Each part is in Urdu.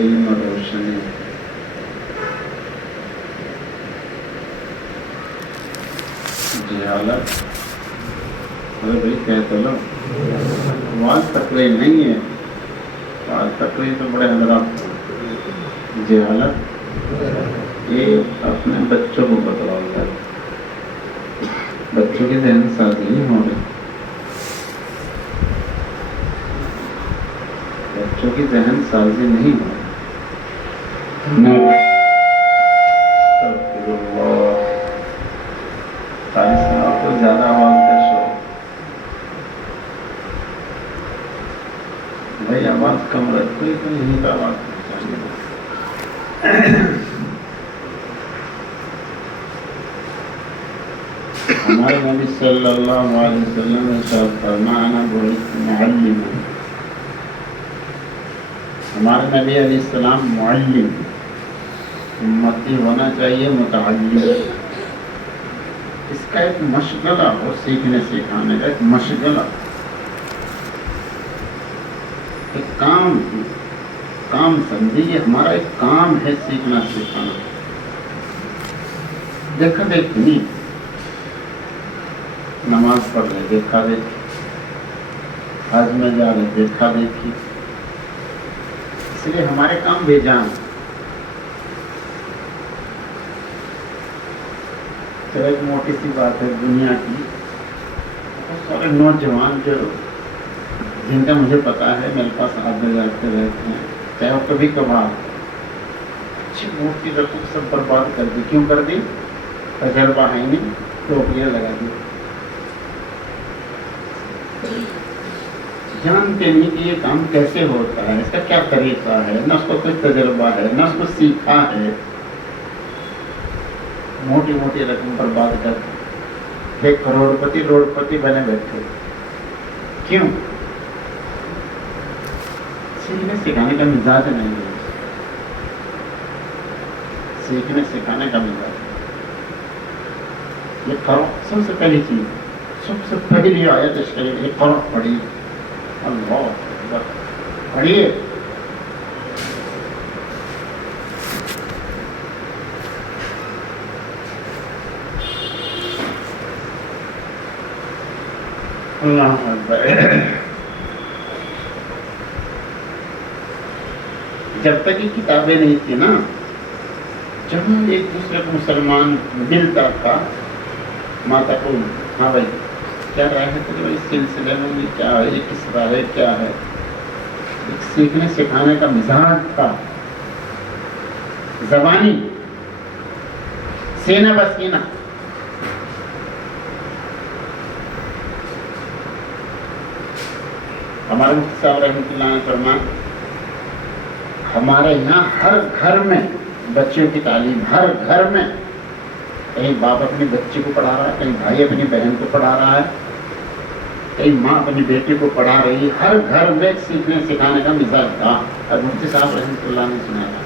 علم روشنی جہالت. ارے بھائی کہہ تو لو آواز تقریر نہیں ہے, آواز تقریر تو بڑے حضرات. جہالت یہ اپنے بچوں کو بتلاتا ہے, بچوں کی ذہن سازی نہیں ہو رہی, بچوں کی ذہن سازی نہیں ہو رہی. کو زیادہ آواز کا شوق, بھائی آواز کم رکھو, تو یہیں پہ آواز چاہیے. ہمارے نبی صلی اللہ علیہ وسلم نے ارشاد فرمایا انا بعثت معلما. ہمارے نبی علیہ السلام معلم, امتی ہونا چاہیے متعلم. اس کا ایک مشغلہ ہو, سیکھنے سکھانے کا ایک مشغلہ, ایک کام سمجھیے, ہمارا ایک کام ہے سیکھنا سکھانا. دیکھا دیکھی نہیں, نماز پڑھ رہے دیکھا دیکھی, حج میں جا رہے دیکھا دیکھی, اس لیے ہمارے کام بے جان. تو ایک موٹی سی بات ہے دنیا کی, بہت سارے نوجوان جو جن کا مجھے پتا ہے میرے پاس آتے جاتے رہتے ہیں, چاہے وہ کبھی کبھار اچھی موٹی رقم سب برباد کر دی. کیوں کر دی؟ تجربہ ہے نہیں, ٹوپیاں لگا دی. جانتے نہیں کہ یہ کام کیسے ہوتا ہے, اس کا کیا طریقہ ہے, نہ اس کو کوئی تجربہ ہے, نہ اس کو سیکھا ہے. موٹی موٹی رقم برباد کر ایک کروڑ پتی بنے بیٹھے. کیوں؟ سیکھنے سکھانے کا مزاج نہیں ہے, سیکھنے سکھانے کا مزاج. یہ کرو سب سے پہلی چیز, سب سے پہلی آیت شریف یہ کرو پڑھی. اللہ اکبر, پڑھیے. اللہ اکبر. جب تک یہ کتابیں نہیں تھی نا, جب ایک دوسرے کو مسلمان ملتا تھا, ماتا کو ہاں بھائی کیا رائے ہے تجھے اس سلسلے میں, یہ کیا ہے, یہ کس طرح ہے, کیا ہے. ایک سیکھنے سکھانے کا مزاج تھا, زبانی سینہ بسینہ. ہمارے مفتی صاحب رحمۃ اللہ علیہ فرمان, ہمارے یہاں ہر گھر میں بچوں کی تعلیم, ہر گھر میں کہیں باپ اپنی بچی کو پڑھا رہا ہے, کہیں بھائی اپنی بہن کو پڑھا رہا ہے, کہیں ماں اپنی بیٹی کو پڑھا رہی ہے. ہر گھر میں سیکھنے سکھانے کا مزاج تھا. اور مفتی صاحب رحمۃ اللہ نے سنایا,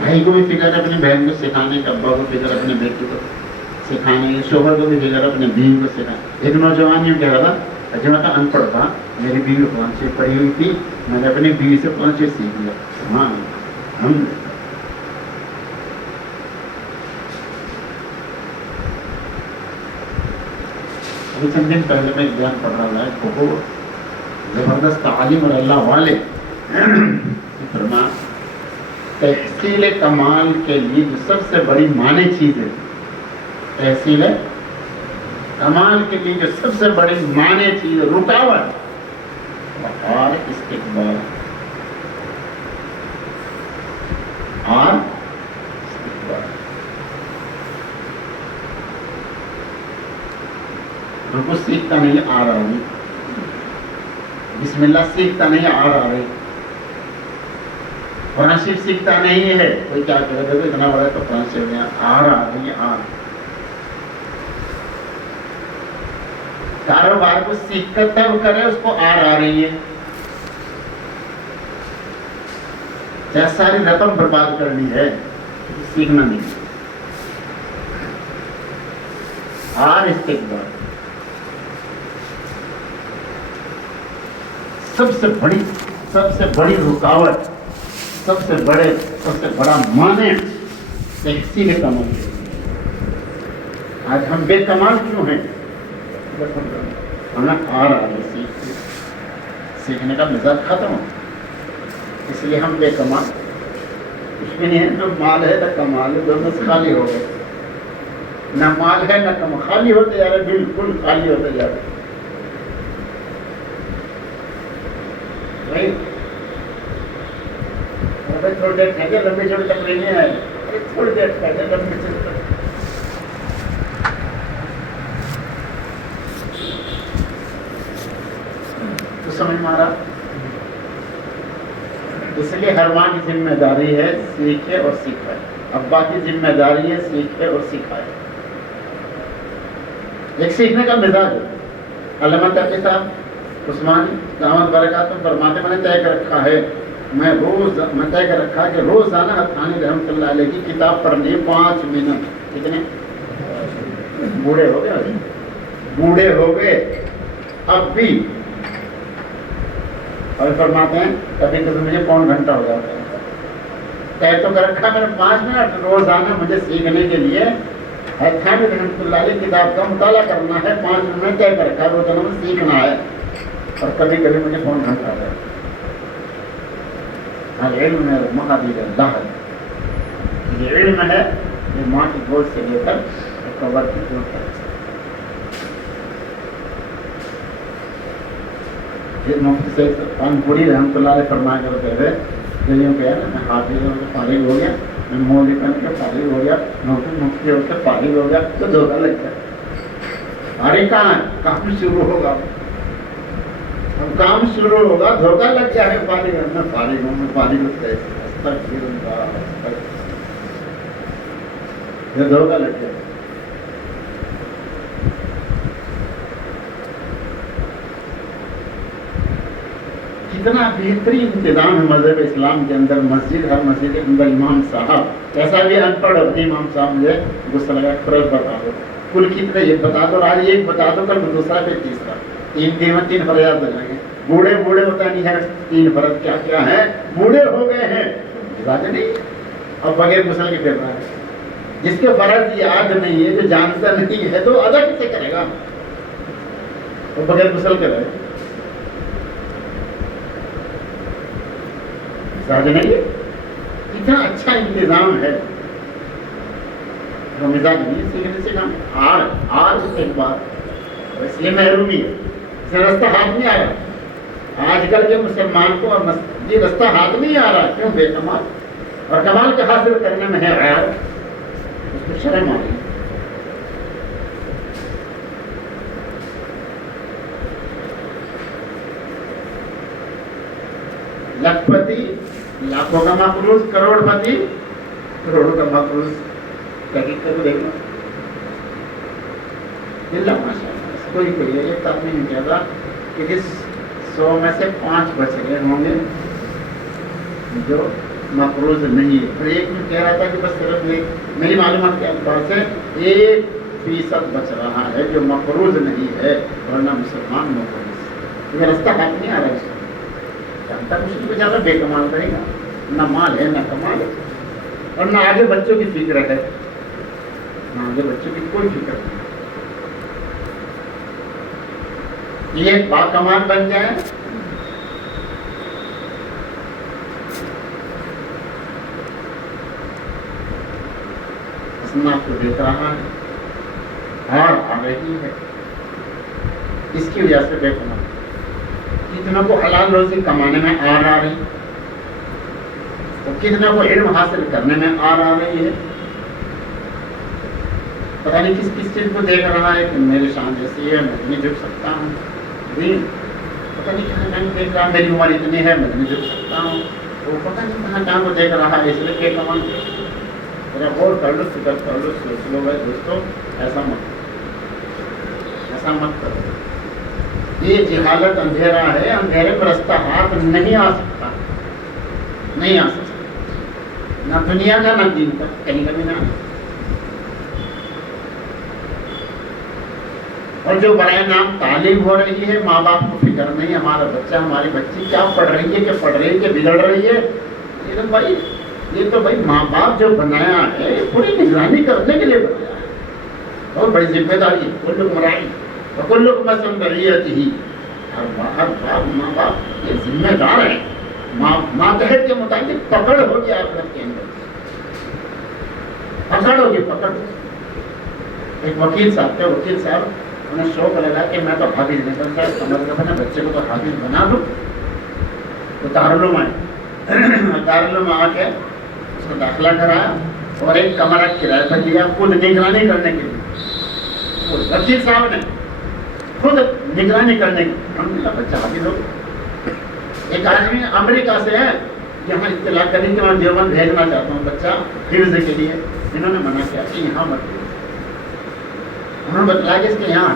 بھائی کو بھی فکر ہے اپنی بہن کو سکھانے کا, ابا کو فکر اپنے بیٹی کو سکھانے کی, شوہر کو بھی فکر اپنے بیوی کو سکھانے. ایک نوجوان یوں کہہ رہا تھا, اچھا میں تو ان پڑھ تھا, میری بیوی 5 پڑھی ہوئی تھی, میں نے اپنی بیوی سے 5 سیکھ لیا. ہاں ہم ابھی چند دن پہلے میں ایک بیان پڑھ رہا تھا, بہت زبردست عالم اور اللہ والے فرما, تحصیل کمال کے لیے جو سب سے بڑی مانع چیز ہے, تحصیل کمال کے لیے جو سب سے بڑی مانع چیز, رکاوٹ اور استقبال. اور استقبال, رکو سیکھتا نہیں آ رہا ہوں, بسم اللہ سیکھتا نہیں آ رہا ہے, قرآن شریف سیکھتا نہیں ہے, کوئی کیا کرے گا, اتنا بڑا تو قرآن شریف آ رہا نہیں آ رہا. کاروبار کو سیکھ کر تب کرے, اس کو آ رہی ہے. چاہے ساری رقم برباد کرنی ہے, سیکھنا نہیں. اور استقبال, سب سے بڑی رکاوٹ، سب سے بڑا مانع تحصیل کمال. آج ہم بے کمال کیوں ہیں؟ ہمیں آ رہا ہے سیکھنے کا مزاج ختم ہو، اس لیے ہم بے کمال. کچھ بھی نہیں ہے، نہ مال ہے نہ کمال ہے، دونوں خالی ہو گئے. نہ مال ہے نہ کم، خالی ہوتے جا رہے، بالکل خالی ہوتے جا رہے. تھوڑی دیر ٹھہرے، لمبی چھوٹی تقریر نہیں ہے، تھوڑی دیر ٹھہرے، لمبی چھوٹی. تو سمجھ میں آ رہا؟ اس لیے ہر ماں کی ذمہ داری ہے سیکھے اور سکھائے. ابا کی ذمہ داری ہے سیکھے اور سکھائے. ایک سیکھنے کا مزاج ہے. علامہ تقی صاحب عثمانی دامت برکاتہ فرماتے، میں نے طے کر رکھا ہے، میں طے کر رکھا کہ روزانہ حقانی رحمۃ اللہ علیہ کی کتاب پڑھنی 5 منٹ. کتنے؟ بوڑھے ہو گئے اب بھی. اور فرماتے ہیں کبھی کبھی مجھے 1.25 گھنٹہ ہو جاتا ہے. طے تو کر رکھا میں نے 5 منٹ روزانہ مجھے سیکھنے کے لیے حقانی رحمۃ اللہ علیہ کتاب کا مطالعہ کرنا ہے. 5 منٹ طے کر رکھا ہے، روزانہ مجھے سیکھنا ہے. اور کبھی کبھی مجھے 1.25 گھنٹہ ہو جاتا ہے. علم ہے مقادیر اللہ ہے. یہ علم ہے، یہ ماں کی گود سے لے کر قبر کی گود تک. یہ مفتی سید کانپوری رحمۃ اللہ علیہ فرمایا کرتے ہوئے جو کہ میں حافظ ہو کے فارغ ہو گیا، میں مولوی بن کے فارغ ہو گیا، مفتی ہو کے فارغ ہو گیا تو دھوکہ لگ گیا. فارغ کہاں ہے؟ کام شروع ہوگا. اب کام شروع ہوگا، دھوکہ لگ گیا ہے. میں فارغ ہوں یہ دھوکہ لگ گیا. کتنا بہترین انتظام ہے مذہب اسلام کے اندر. ہر مسجد کے اندر امام صاحب، ایسا بھی ان پڑھ ہوتی امام صاحب مجھے غصہ لگا، فرض بتا دو، کل کتنے یہ بتا دو، آج ایک بتا دو، کل دوسرا پھر تیسرا. 3 فرض یاد ہو جائیں گے. بوڑھے ہوتا نہیں ہے 3 فرض کیا کیا ہے. بوڑھے ہو گئے ہیں نہیں، اب بغیر غسل کے پھر رہا ہے. جس کے فرض یاد نہیں ہے، جو جانتا نہیں ہے، تو ادا کیسے کرے گا؟ وہ بغیر غسل کرے. اتنا اچھا انتظام ہے. مزاج نہیں سیکھنے سے کام آج ایک بات، اس لیے محرومی ہے. اس میں رستہ ہاتھ نہیں آ رہا. آج کل کے مسلمان کو یہ رستہ ہاتھ نہیں آ رہا. کیوں؟ بے کمال. اور کمال کے حاصل کرنے میں ہے غیر، اس کو شرم آ رہی. لکھپتی لاکھوں کا مقروض، کروڑ پتی کروڑوں کا مقروض. تحقیق کر دیکھو اللہ ماشاء اللہ. کوئی ہے، یہ تب نہیں کہتا کہ جس 100 میں سے 5 بچ گئے ہوں گے جو مقروض نہیں ہے. اور ایک میں کہہ رہا تھا کہ بس صرف میری معلومات کے الفاظ سے 1% بچ رہا ہے جو مقروض نہیں ہے، ورنہ مسلمان مقروض. یہ رستہ ہاتھ نہیں آ رہا ہے. جانتا کچھ نہیں، زیادہ بے کمال رہے گا. نہ مال ہے نہ کمال ہے، اور نہ آگے بچوں کی فکر ہے. نہ آگے بچوں کی کوئی فکر نہیں. یہ با کمال بن جائے آپ کو دیکھ رہا ہے اور آ رہی ہے. اس کی وجہ سے بے کمال. کتنا کو حلال روزی کمانے میں آ رہی، اور کتنا کو علم حاصل کرنے میں آ رہی ہے. پتہ نہیں کس چیز کو دیکھ رہا ہے کہ میری شان جیسی ہے، میں نہیں جھک سکتا ہوں. پتہ نہیں کہاں دیکھ رہا، میری عمر اتنی ہے میں نہیں جھک سکتا ہوں. وہ پتہ نہیں کہاں کو دیکھ رہا ہے. اس لیے بے کمال. ذرا غور کر لو، فکر کر لو، سوچ لو. بھائی دوستو، ایسا مت کرو. یہ جہالت اندھیرا ہے. اندھیرے میں رستہ ہاتھ نہیں آ سکتا، نہیں آ سکتا. نہ دنیا کا نہ دین کا، کہیں کبھی نہ. اور جو برائے نام تعلیم ہو رہی ہے، ماں باپ کو فکر نہیں ہمارا بچہ ہماری بچی کیا پڑھ رہی ہے، کہ پڑھ رہی ہے کہ بگڑ رہی ہے. یہ تو بھائی ماں باپ جو بنایا ہے پوری نگرانی کرنے کے لیے بنایا ہے. بہت بڑی ذمہ داری. کلکم راعی وکلکم مسئول عن رعیتہ. ہر ماں باپ یہ ذمہ دار ہے. ماتحت کے متعلق پکڑ ہوگی آخرت کے اندر، پکڑ ہوگی پکڑ. ایک وکیل صاحب تھے، وکیل صاحب انہیں شوق لگا کہ میں تو حافظ نہیں بن سکتا، سمجھ کر بنا بچے کو تو حافظ بنا دوں. تو دارالعلوم آئے، دارالعلوم آ کے اس کو داخلہ کرایا اور ایک کمرہ کرایہ پر دیا خود نگرانی کرنے کے لیے. وکیل صاحب نے خود نگرانی کرنے کی. الحمدللہ بچہ حافظ ہو گیا. ایک آدمی امریکہ سے ہے، یہاں اطلاع کری کہ میں دیوبند بھیجنا چاہتا ہوں بچہ حفظ کے لیے. انہوں نے منع کیا کہ یہاں مت. انہوں نے بتایا کہ اس کے یہاں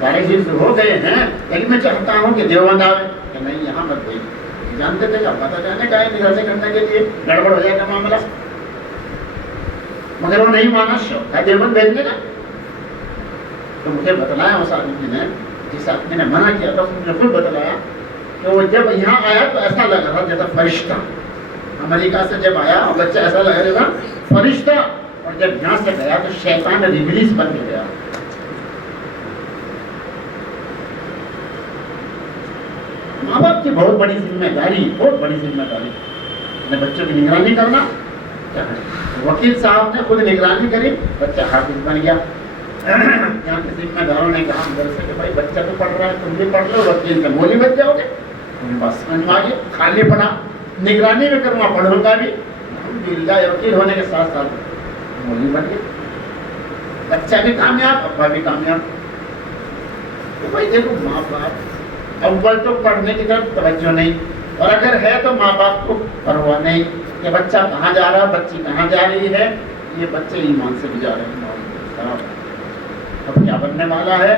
18 حفظ ہو گئے ہیں، لیکن میں چاہتا ہوں کہ دیوبند آئے. کہ نہیں یہاں مت بھیج. جانتے تھے اب پتہ جانے کا ہے نگرانی کرنے کے لیے گڑبڑ ہو جائے گا معاملہ. مگر وہ نہیں مانا، شوق تھا دیوبند بھیجنے کا. تو مجھے بتلایا اس آدمی نے، جس آدمی نے منع کیا تھا اس نے خود بتلایا کہ وہ جب یہاں آیا تو ایسا لگ رہا جیسا فرشتہ. امریکہ سے جب آیا بچہ ایسا لگ رہا تھا فرشتہ، اور جب یہاں سے گیا تو شیطان ابلیس بن کے گیا. ماں باپ کی بہت بڑی ذمہ داری، بہت بڑی ذمہ داری اپنے بچوں کی نگرانی کرنا. وکیل صاحب نے خود نگرانی کری، بچہ حافظ بن گیا. یہاں کے ذمہ داروں نے کہا مدرسے کہ بھائی بچہ تو پڑھ رہا ہے، تم بھی پڑھ لو، وکیل کے مولی بچ جاؤ گے. بس سمجھ میں آ گیا، خالی پڑھا نگرانی بھی کروں گا، پڑھوں گا بھی. الحمدللہ وکیل ہونے کے ساتھ ساتھ مولی بن گیا. بچہ بھی کامیاب، ابا بھی کامیاب. تو بھائی دیکھو ماں باپ اول تو پڑھنے کی طرف توجہ نہیں، اور اگر ہے تو ماں باپ کو پرواہ نہیں کہ بچہ کہاں جا رہا، بچی کہاں جا رہی ہے. یہ بچے ایمان سے بھی جا رہے ہیں، اب کیا بننے والا ہے.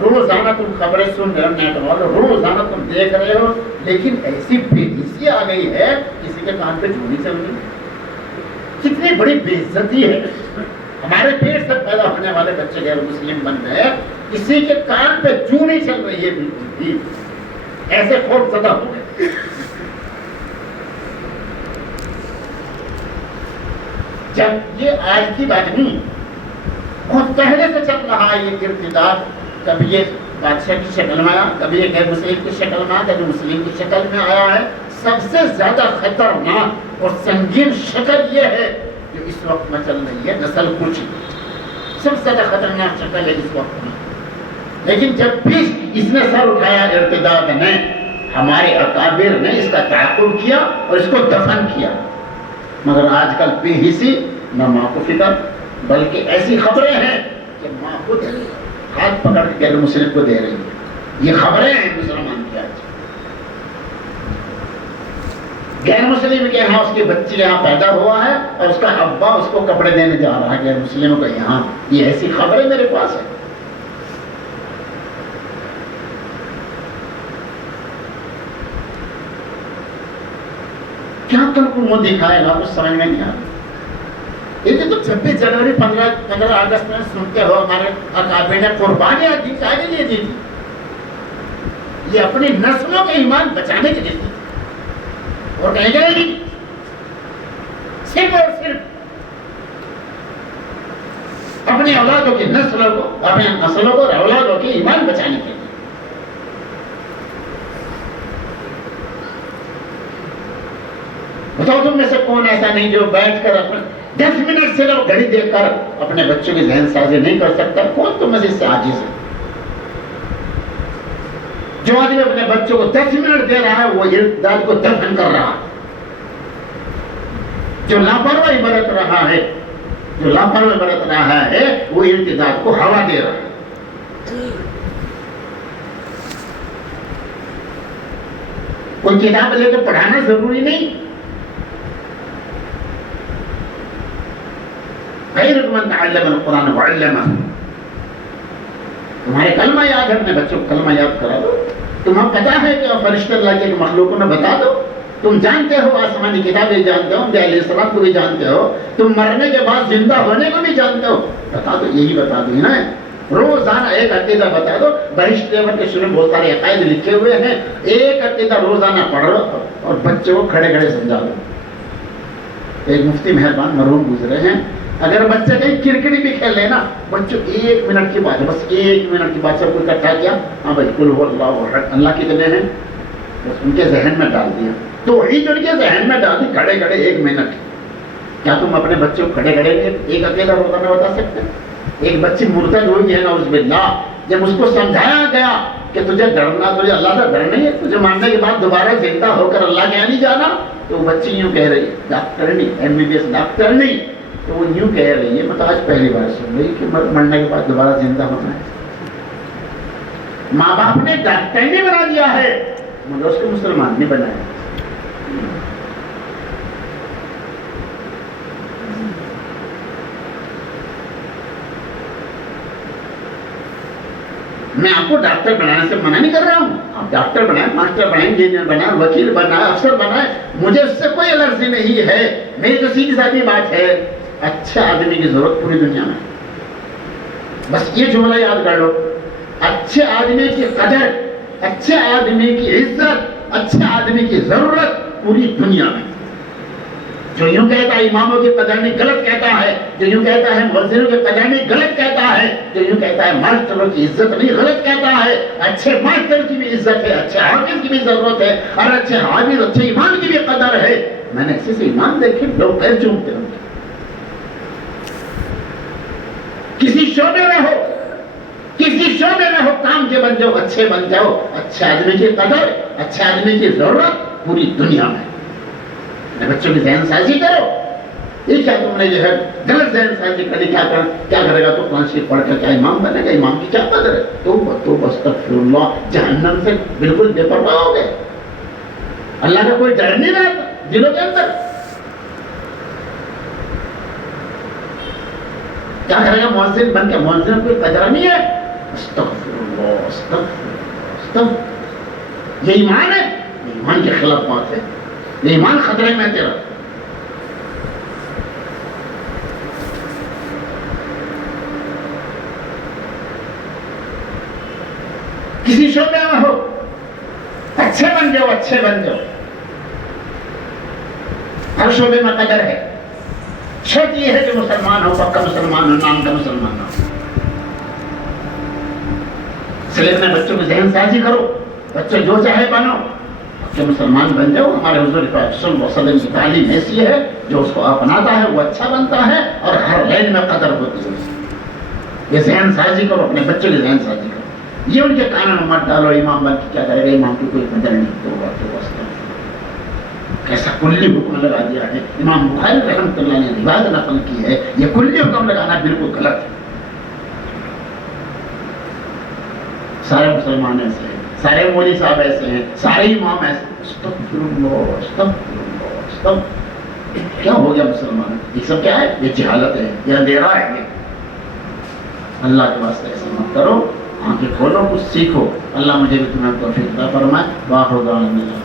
روزانہ تم خبریں سن رہے ہو، نیٹ والو روزانہ تم دیکھ رہے ہو، لیکن ایسی بے عزتی آ گئی ہے کسی کے کان پہ چوڑی چل رہی. کتنی بڑی بے عزتی ہے. ہمارے پیٹ سے پیدا ہونے والے بچے غیر مسلم بن گئے، کسی کے کان پہ چوڑی چل رہی ہے. بھی ایسے خوف زدہ ہو گئے. جب یہ آج کی بات نہیں، بہت پہلے سے چل رہا ہے یہ ارتداد. کبھی یہ بادشاہ کی شکل میں آیا، کبھی یہ غیر مسلم کی شکل میں آیا، کبھی مسلم کی شکل میں آیا ہے. سب سے زیادہ خطرناک اور سنگین شکل یہ ہے جو اس وقت میں چل رہی ہے، نسل کشی. سب سے زیادہ خطرناک شکل ہے اس وقت میں. لیکن جب بھی اس نے سر اٹھایا ارتداد نے، ہمارے اکابر نے اس کا تعاقب کیا اور اس کو دفن کیا. مگر آج کل بے حسی، نہ ماں کو فکر، بلکہ ایسی خبریں ہیں کہ ماں خود ہاتھ پکڑ کے غیر مسلم کو دے رہی ہے. یہ خبریں ہیں مسلمان کی. آج غیر مسلم کے یہاں اس کے بچے یہاں پیدا ہوا ہے اور اس کا ابا اس کو کپڑے دینے جا رہا ہے غیر مسلموں کو یہاں. یہ ایسی خبریں میرے پاس ہیں. کیا تم کو منہ دکھائے گا کچھ سمجھ میں نہیں آ رہا. یہ تو 26 جنوری 15 اگست میں سنتے ہو ہمارے اکابر نے قربانیاں دی، کیا لیے دی تھی؟ یہ اپنی نسلوں کے ایمان بچانے کے لیے دی اور کہیں گے نہیں، صرف اور صرف اپنی اولادوں کی نسلوں کو، اپنے نسلوں کو اور اولادوں کے ایمان بچانے کے لیے. بتاؤ تم میں سے کون ایسا نہیں جو بیٹھ کر اپنے 10 منٹ سے لو گھڑی دیکھ کر اپنے بچوں کی ذہن سازی نہیں کر سکتا؟ کون تم میں سے اس سے عاجز ہے؟ جو آدمی اپنے بچوں کو 10 منٹ دے رہا ہے وہ ارتداد کو دفن کر رہا ہے. جو لاپرواہی برت رہا ہے، جو لاپرواہی برت رہا ہے وہ ارتداد کو ہوا دے رہا ہے. کوئی کتاب لے کے پڑھانا ضروری نہیں. خیرکم من تعلم القرآن وعلمہ. تمہارے کلمہ یاد ہے، اپنے بچوں کو کلمہ یاد کرا دو. تمہیں پتا ہے کہ فرشتے اللہ کے مخلوقوں نے بتا دو. تم جانتے ہو آسمانی کتابیں جانتے ہو، انبیاء علیہ السلام کو بھی جانتے ہو، تم مرنے کے بعد زندہ ہونے کو بھی جانتے ہو. بتا دو، یہی بتا دو نا. روزانہ ایک عقیدہ بتا دو. بہشت نعمت کے شروع میں بہت سارے عقائد لکھے ہوئے ہیں, ایک عقیدہ روزانہ پڑھو اور بچے کو کھڑے کھڑے سمجھا دو. ایک مفتی مہربان مرحوم گزرے ہیں, اگر بچے کہیں کرکٹ بھی کھیل لے نا, بچوں 1 منٹ کی بات ہے, بس 1 منٹ کی بات سب کو اکٹھا کیا, ہاں بھائی قل هو اللہ احد, اللہ کتنے ہیں, بس ان کے ذہن میں ڈال دیا, توحید ان کے ذہن میں ڈال دی, کھڑے کھڑے 1 منٹ. کیا تم اپنے بچوں کو کھڑے کھڑے ایک عقیدہ روزانہ بتا سکتے ہیں؟ ایک بچی مرتد ہوئی ہے نعوذ باللہ, جب اس کو سمجھایا گیا کہ تجھے ڈرنا, تجھے اللہ سے ڈر نہیں ہے, تجھے ماننے کے بعد دوبارہ زندہ ہو کر اللہ کے یہاں نہیں جانا, تو وہ بچی یوں کہہ رہی, ڈاکٹر نہیں, MBBS ڈاکٹر نہیں, تو وہ یوں کہہ رہی ہے, میں تو آج پہلی بار سن رہی کہ مرنے کے بعد دوبارہ زندہ ہونا ہے. ماں باپ نے ڈاکٹر نہیں بنا دیا ہے مگر اس کو مسلمان نہیں بنایا. میں آپ کو ڈاکٹر بنانے سے منع نہیں کر رہا ہوں, آپ ڈاکٹر بنائیں, ماسٹر بنائیں, انجینئر بنائیں, وکیل بنائیں, افسر بنائیں, مجھے اس سے کوئی الرجی نہیں ہے. میری تو سیدھی سادھی بات ہے, اچھے آدمی کی ضرورت پوری دنیا میں, بس یہ جملہ یاد کر لو, اچھے آدمی کی قدر, اچھے آدمی کی عزت, اچھے آدمی کی ضرورت پوری دنیا میں. جو یوں کہتا ہے اماموں کی قدر نہیں, غلط کہتا ہے. جو یوں کہتا ہے مؤذنوں کی قدر نہیں, غلط کہتا ہے. جو یوں کہتا ہے ماسٹروں کی عزت نہیں, غلط کہتا ہے. اچھے ماسٹر کی بھی عزت ہے, اچھے حافظ کی بھی ضرورت ہے, اور اچھے حافظ, اچھے امام کی بھی قدر ہے. میں نے کسی سے امام دیکھے لوگ پیر چومتے ہوں. کسی شعبے میں ہو, کسی شعبے میں ہو, کام کے بن جاؤ, اچھے بن جاؤ. اچھے آدمی کی قدر, اچھے آدمی کی ضرورت پوری دنیا میں. بچوں کی ذہن سازی کرو. یہ کیا تم نے جو ہے غلط ذہن سازی کری, کیا کرے گا تو قرآن شریف پڑھ کر کیا امام بنے گا, امام کی کیا قدر ہے. تو استغفر اللہ, جہنم سے بالکل بے پرواہ ہو گئے. اللہ کا کوئی ڈر نہیں رہتا دلوں کے اندر. کیا کرے گا مؤذن بن کے, مؤذن کوئی قدر نہیں ہے. استغفر اللہ, استغفر اللہ. یہ ایمان ہے, ایمان کے خلاف بات ہے, ایمان خطرے میں تیرا. کسی شعبے میں ہو, اچھے بن جاؤ, اچھے بن جاؤ. ہر شعبے میں قدر ہے. شرط یہ ہے کہ مسلمان ہو, پکا مسلمان ہو, نام کا مسلمان ہو. اس لیے اپنے بچوں کو ذہن سازی کرو, بچے جو چاہے بنو, کہ مسلمان بن جاؤ. ہمارے حضور صلی اللہ علیہ وسلم کی تعلیم ایسی ہے, جو اس کو اپناتا ہے وہ اچھا بنتا ہے, اور ہر لین میں قدر ہوتی ہے. یہ ذہن سازی کرو, اپنے بچوں کی ذہن سازی کرو. یہ ان کے کانوں میں مت ڈالو, امام بن کے کیا کرے گا, امام کی کوئی قدر نہیں. تو ایسا کلی حکم لگا دیا ہے. امام بخاری رحمۃ اللہ نے روایت نقل کی ہے, یہ کلی حکم لگانا بالکل غلط ہے. سارے مسلمان ایسے ہیں, سارے مولوی صاحب ایسے ہیں, سارے امام ایسے. استغفر اللہ, استغفر اللہ, استغفر. کیا ہو گیا مسلمان؟ یہ سب کیا ہے؟ یہ جہالت ہے, یہ اندھیرا ہے. یہ اللہ کے واسطے ایسا مت کرو, آنکھیں کھولو, کچھ سیکھو. اللہ مجھے بھی تمہیں توفیق عطا فرمائے. وآخر دعوانا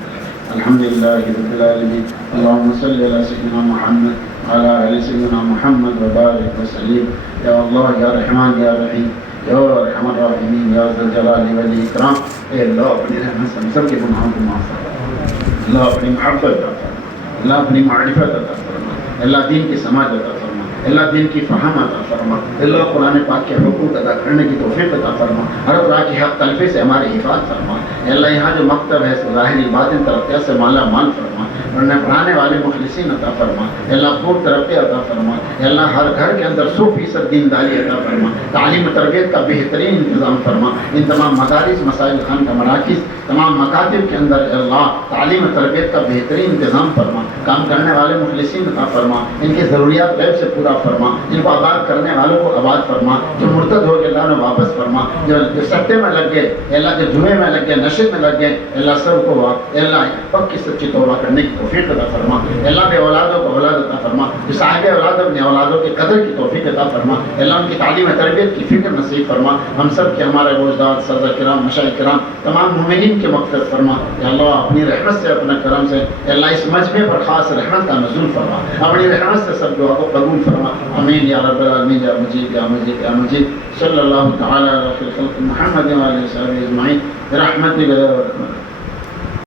الحمدللہ رب العالمین. اللہم صلی علی سیدنا محمد وعلی آل سیدنا محمد وبارک وسلم. یا اللہ, یا رحمان, یا رحیم, یا ارحم الراحمین, یا ذا الجلال والاکرام. اے اللہ اپنی رحمت سے سب کے گناہوں کو معاف فرما. اللہ اپنی محبت عطا فرما, اللہ اپنی معرفت عطا فرما, اللہ دین کی سماج عطا فرما, اللہ دین کی فہم عطا فرما. اللہ قرآن پاک کے حقوق ادا کرنے کی توفیق عطا فرما. ہر طرح کی حق تلفی سے ہماری حفاظت فرما. اللہ یہاں جو مکتب ہے ظاہری باطن ترقیات سے مالا مال فرما, ورنہ پڑھانے والے مخلصین عطا فرما. اللہ خوب ترقی عطا فرما. اللہ ہر گھر کے اندر 100% دینداری عطا فرما. تعلیم و تربیت کا بہترین انتظام فرما. ان تمام مدارس, مساجد خان کا مراکز, تمام مکاتب کے اندر اللہ تعلیم و تربیت کا بہترین انتظام فرما. کام کرنے والے مخلصین عطا فرما. ان کی ضروریات غیب سے پورا فرما. ان کو آباد کرنے والوں کو آباد فرما. جو مرتد ہو گئے اللہ نے واپس فرما. جو سٹے میں لگ گئے اللہ, جو جمعے میں لگ گئے, نشے میں لگ گئے اللہ, سب کو اللہ پکی سچی توبہ کرنے کی توفیق عطا فرما. اللہ بے اولادوں کو اولاد عطا فرما. صاحب اولاد اپنے اولادوں کی قدر کی توفیق عطا فرما. اللہ ان کی تعلیم و تربیت کی فکر نصیب فرما. ہم سب کے ہمارے گوشدار سرزا کرام مشائخ کرام تمام مومنین کی مغفرت فرما. یا اللہ اپنی رحمت سے اپنے کرم سے اللہ اس مجمع پر خاص رحمت کا نزول فرما. اپنی رحمت سے سب دعا کو قبول فرما. آمین یا رب العالمین یا مجید یا مجید یا مجید. صلی اللہ تعالی علی خیر خلق محمد و علیہ وسلم اجمعین برحمتک یا ارحم الراحمین.